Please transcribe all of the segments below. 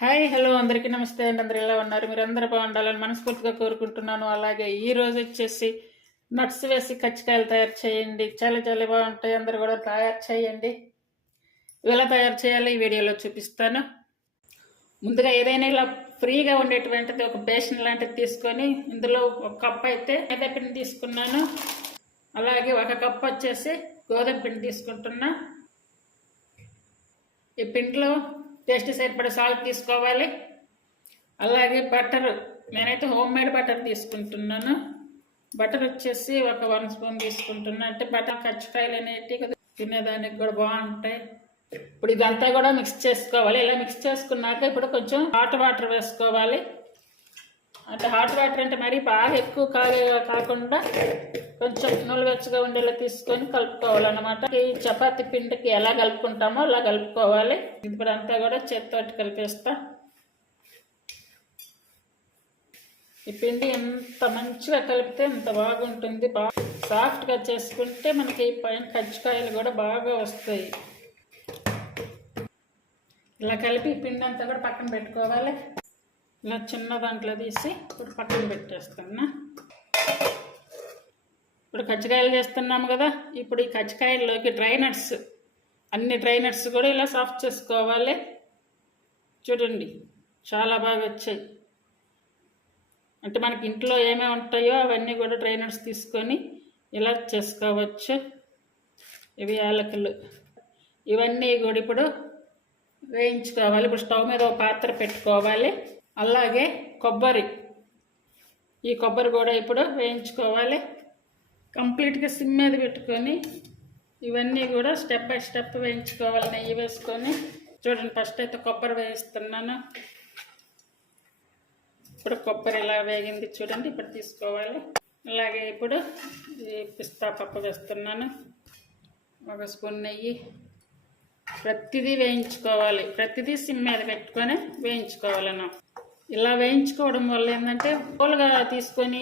Hi hello అందరికీ నమస్తే అండి. అందరూ ఎలా ఉన్నారు? మీరు అందరూ బాగుండాలని మనస్ఫూర్తిగా కోరుకుంటున్నాను. అలాగే ఈ రోజు వచ్చేసి నట్స్ వేసి కజ్జికాయలు తయారు చేయండి. చాలా చాలా బాగుంటాయి. అందరూ కూడా తయారు చేయండి. ఎలా తయారు చేయాలో ఈ వీడియోలో చూపిస్తాను. ముందుగా ఏదైనా ఇలా ఫ్రీగా ఉండేటువంటిది ఒక బేషన్ లాంటిది తీసుకొని ఇందులో ఒక కప్ అయితే మైదా పిండి తీసుకున్నాను. అలాగే ఒక కప్ వచ్చేసి గోధుమ పిండి తీసుకుంటున్నా. ఈ పిండిలో టేస్ట్ సరిపడే సాల్ట్ తీసుకోవాలి. అలాగే బటర్, నేనైతే హోమ్ మేడ్ బటర్ తీసుకుంటున్నాను. బటర్ వచ్చేసి ఒక 1 స్పూన్ తీసుకుంటున్నా. అంటే బటర్ కజ్జికాయలు అనేవి తినేదానికి కూడా బాగుంటాయి. ఇప్పుడు ఇదంతా కూడా మిక్స్ చేసుకోవాలి. ఇలా మిక్స్ చేసుకున్నాక ఇప్పుడు కొంచెం హాట్ వాటర్ వేసుకోవాలి. అంటే హాట్ వాటర్ అంటే మరీ బాగా ఎక్కువ కాకుండా కొంచెం నులవెచ్చగా ఉండేలా తీసుకొని కలుపుకోవాలన్నమాట. ఈ చపాతి పిండికి ఎలా కలుపుకుంటామో అలా కలుపుకోవాలి. ఇప్పుడు అంతా కూడా చేత్తోటి కలిపేస్తా. ఈ పిండి ఎంత మంచిగా కలిపితే అంత బాగుంటుంది. బాగా సాఫ్ట్గా చేసుకుంటే మనకి పైన కజ్జికాయలు కూడా బాగా వస్తాయి. ఇలా కలిపి ఈ పిండి అంతా కూడా పక్కన పెట్టుకోవాలి. ఇలా చిన్న దాంట్లో తీసి ఇప్పుడు పక్కన పెట్టేస్తున్నా. ఇప్పుడు కజ్జికాయలు చేస్తున్నాము కదా. ఇప్పుడు ఈ కజ్జికాయల్లోకి అన్ని డ్రై నట్స్ కూడా ఇలా సాఫ్ట్ చేసుకోవాలి. చూడండి చాలా బాగా వచ్చాయి. అంటే మనకి ఇంట్లో ఏమేమి ఉంటాయో అవన్నీ కూడా డ్రై నట్స్ తీసుకొని ఇలా చేసుకోవచ్చు. ఇవి యాలకులు, ఇవన్నీ కూడా ఇప్పుడు వేయించుకోవాలి. ఇప్పుడు స్టవ్ మీద ఒక పాత్ర పెట్టుకోవాలి. అలాగే ఈ కొబ్బరి కూడా ఇప్పుడు వేయించుకోవాలి. కంప్లీట్గా సిమ్ మీద పెట్టుకొని ఇవన్నీ కూడా స్టెప్ బై స్టెప్ వేయించుకోవాలి. నెయ్యి వేసుకొని చూడండి. ఫస్ట్ అయితే కొబ్బరి వేయిస్తున్నాను. ఇప్పుడు కొబ్బరి ఇలా వేగింది చూడండి. ఇప్పుడు తీసుకోవాలి. అలాగే ఇప్పుడు ఈ పిస్తా పప్పు వేస్తున్నాను. 1 స్పూన్ నెయ్యి. ప్రతిదీ వేయించుకోవాలి. ప్రతిదీ సిమ్ మీద పెట్టుకొని వేయించుకోవాలను. ఇలా వేయించుకోవడం వల్ల ఏంటంటే పోలుగా తీసుకొని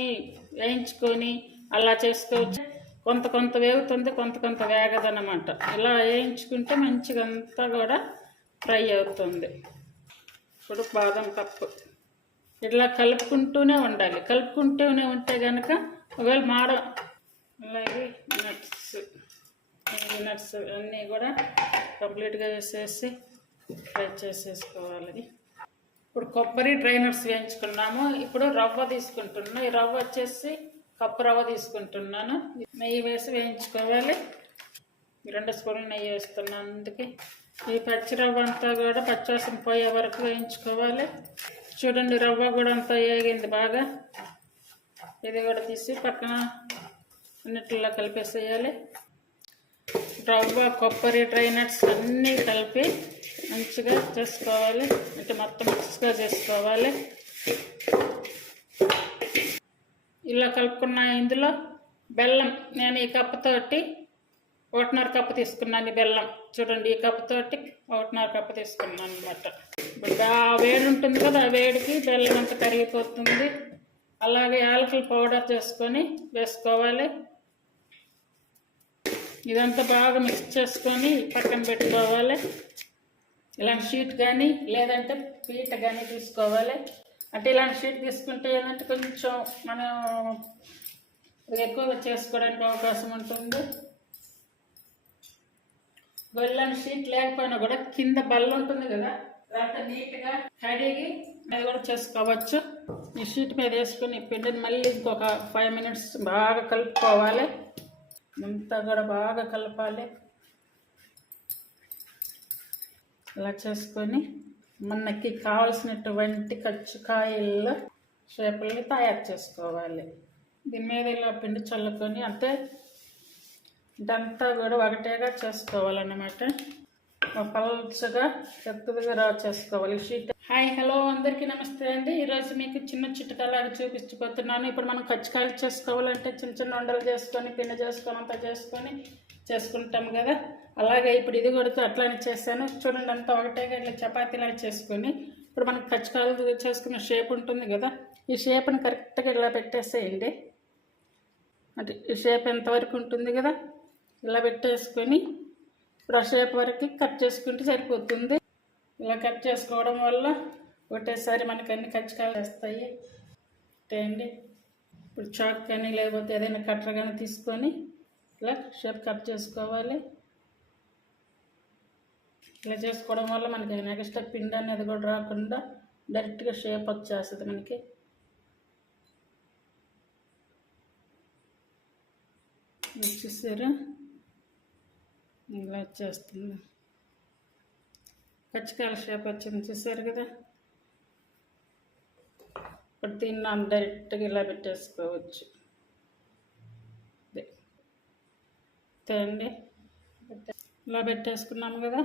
వేయించుకొని అలా చేసుకోవచ్చు. కొంత వేగుతుంది, కొంత వేగదనమాట. ఇలా వేయించుకుంటే మంచిగా అంతా కూడా ఫ్రై అవుతుంది. ఇప్పుడు బాదం పప్పు ఇట్లా కలుపుకుంటూనే ఉంటే కనుక ఒకవేళ అలాగే నట్స్ అన్నీ కూడా కంప్లీట్గా వేసేసి ఫ్రై చేసేసుకోవాలి. ఇప్పుడు కొబ్బరి డ్రై నట్స్ వేయించుకున్నాము. ఇప్పుడు రవ్వ తీసుకుంటున్నాను. ఈ రవ్వ వచ్చేసి కప్పు రవ్వ తీసుకుంటున్నాను. నెయ్యి వేసి వేయించుకోవాలి. 2 స్పూన్లు నెయ్యి వేస్తున్నాను. అందుకే ఈ పచ్చి రవ్వ అంతా కూడా పచ్చివాసన పోయే వరకు వేయించుకోవాలి. చూడండి రవ్వ కూడా అంతా వేగింది బాగా. ఇది కూడా తీసి పక్కన అన్నిటిలో కలిపేసేయాలి. రవ్వ, కొబ్బరి, డ్రై నట్స్ అన్నీ కలిపి మంచిగా చేసుకోవాలి. అంటే మొత్తం మిక్స్గా చేసుకోవాలి. ఇలా కలుపుకున్న ఇందులో బెల్లం, నేను ఈ కప్పుతోటి 1.5 కప్పు తీసుకున్నాను. బెల్లం చూడండి, ఈ కప్పుతోటి 1.5 కప్పు తీసుకున్నాను అనమాట. ఇప్పుడు ఆ వేడి ఉంటుంది కదా, ఆ వేడికి బెల్లం అంతా కరిగిపోతుంది. అలాగే యాలకుల పౌడర్ చేసుకొని వేసుకోవాలి. ఇదంతా బాగా మిక్స్ చేసుకొని పక్కన పెట్టుకోవాలి. ఇలాంటి షీట్ కానీ లేదంటే పీట కానీ తీసుకోవాలి. అంటే ఇలాంటి షీట్ తీసుకుంటే ఏంటంటే కొంచెం మనం ఎక్కువగా చేసుకోవడానికి అవకాశం ఉంటుంది. ఇలాంటి షీట్ లేకపోయినా కూడా కింద బల్ల ఉంటుంది కదా, దాంట్లో నీట్గా కడిగి అది కూడా చేసుకోవచ్చు. ఈ షీట్ మీద వేసుకుని పిండిని మళ్ళీ ఇంకొక 5 మినిట్స్ బాగా కలుపుకోవాలి. అంతా కూడా బాగా కలపాలి. ఇలా చేసుకొని మనకి కావలసినటువంటి కజ్జికాయల షేపుల్ని తయారు చేసుకోవాలి. దీని మీద ఇలా పిండి చల్లుకొని అంటే ఇదంతా కూడా ఒకటేగా చేసుకోవాలన్నమాట. పల్చగా పెద్దదిగా చేసుకోవాలి షీట్. హాయ్ హలో అందరికీ నమస్తే అండి. ఈరోజు మీకు చిన్న చిట్కాలాగా చూపించిపోతున్నాను. ఇప్పుడు మనం కజ్జికాయలు చేసుకోవాలంటే చిన్న ఉండలు చేసుకొని పిండి చేసుకొని అంతా చేసుకుంటాం కదా. అలాగే ఇప్పుడు ఇది కూడా అట్లానే చేశాను. చూడండి అంతా ఒకటేగా ఇట్లా చపాతీలాగా చేసుకొని ఇప్పుడు మనకు కజ్జికాయలు చేసుకున్న షేప్ ఉంటుంది కదా, ఈ షేప్ని కరెక్ట్గా ఇలా పెట్టేసేయండి. అంటే ఈ షేప్ ఎంతవరకు ఉంటుంది కదా ఇలా పెట్టేసుకొని ఇప్పుడు ఆ షేప్ వరకు కట్ చేసుకుంటే సరిపోతుంది. ఇలా కట్ చేసుకోవడం వల్ల ఒకటేసారి మనకు అన్ని కచ్చకాయలు వేస్తాయి అండి. ఇప్పుడు చాక్ కానీ లేకపోతే ఏదైనా కట్టర్ కానీ తీసుకొని ఇలా షేప్ కట్ చేసుకోవాలి. ఇలా చేసుకోవడం వల్ల మనకి నెక్స్ట్ పిండి అనేది కూడా రాకుండా డైరెక్ట్గా షేప్ వచ్చేస్తుంది మనకి. చూసారా ఇలా వచ్చేస్తుంది, కచ్చకాయల షేప్ వచ్చింది చూసారు కదా. ఇప్పుడు దీన్ని డైరెక్ట్గా ఇలా పెట్టేసుకోవచ్చు అండి. ఇలా పెట్టేసుకున్నాము కదా.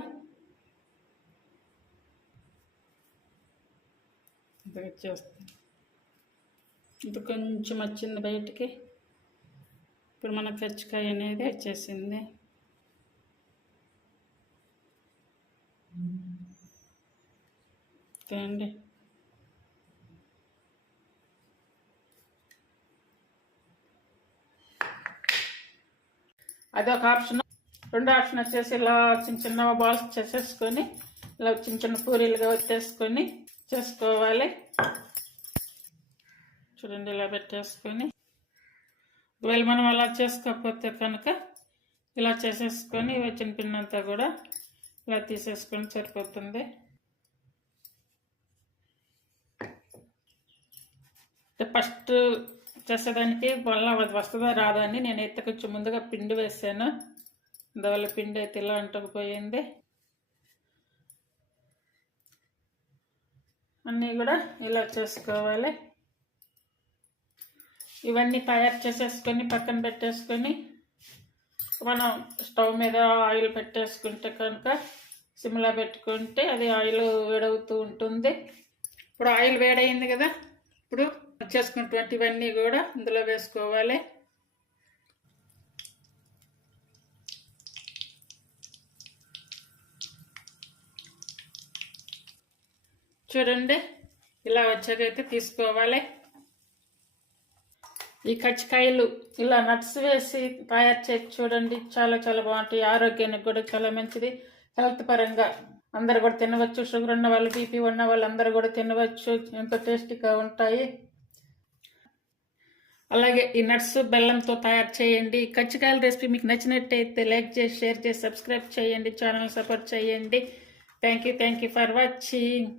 ఇది వచ్చేస్తుంది, ఇది కొంచెం వచ్చింది బయటికి. ఇప్పుడు మన కచ్చకాయ అనేది వచ్చేసింది. అండి అదొక ఆప్షన్. రెండో ఆప్షన్ వచ్చేసి ఇలా చిన్న చిన్న బాల్స్ చేసేసుకొని ఇలా చిన్న చిన్న పూరీలుగా వచ్చేసుకొని చేసుకోవాలి. చూడండి ఇలా పెట్టేసుకొని, ఒకవేళ మనం అలా చేసుకోకపోతే కనుక ఇలా చేసేసుకొని వచ్చిన పిండి అంతా కూడా ఇలా తీసేసుకొని సరిపోతుంది. ఫస్ట్ చేసేదానికి మళ్ళీ వస్తుందా రాదా అని నేనైతే కొంచెం ముందుగా పిండి వేసాను, అందువల్ల పిండి అయితే ఇలా అంటుకుపోయింది. అన్నీ కూడా ఇలా చేసుకోవాలి. ఇవన్నీ తయారు చేసేసుకొని పక్కన పెట్టేసుకొని మనం స్టవ్ మీద ఆయిల్ పెట్టేసుకుంటే కనుక సిమ్లో పెట్టుకుంటే అది ఆయిల్ వేడవుతూ ఉంటుంది. ఇప్పుడు ఆయిల్ వేడయింది కదా, ఇప్పుడు చేసుకున్నటువంటివన్నీ కూడా ఇందులో వేసుకోవాలి. చూడండి ఇలా వచ్చాకైతే తీసుకోవాలి. ఈ కచ్చకాయలు ఇలా నట్స్ వేసి తయారు చేసి చూడండి, చాలా చాలా బాగుంటాయి. ఆరోగ్యానికి కూడా చాలా మంచిది. హెల్త్ పరంగా అందరు కూడా తినవచ్చు. షుగర్ ఉన్న వాళ్ళు, బీపీ ఉన్న వాళ్ళు అందరూ కూడా తినవచ్చు. ఎంతో టేస్టీగా ఉంటాయి. అలాగే ఈ నట్స్ బెల్లంతో తయారు చేయండి. కచ్చకాయల రెసిపీ మీకు నచ్చినట్టయితే లైక్ చేసి, షేర్ చేసి, సబ్స్క్రైబ్ చేయండి. ఛానల్ సపోర్ట్ చేయండి. Thank you for watching.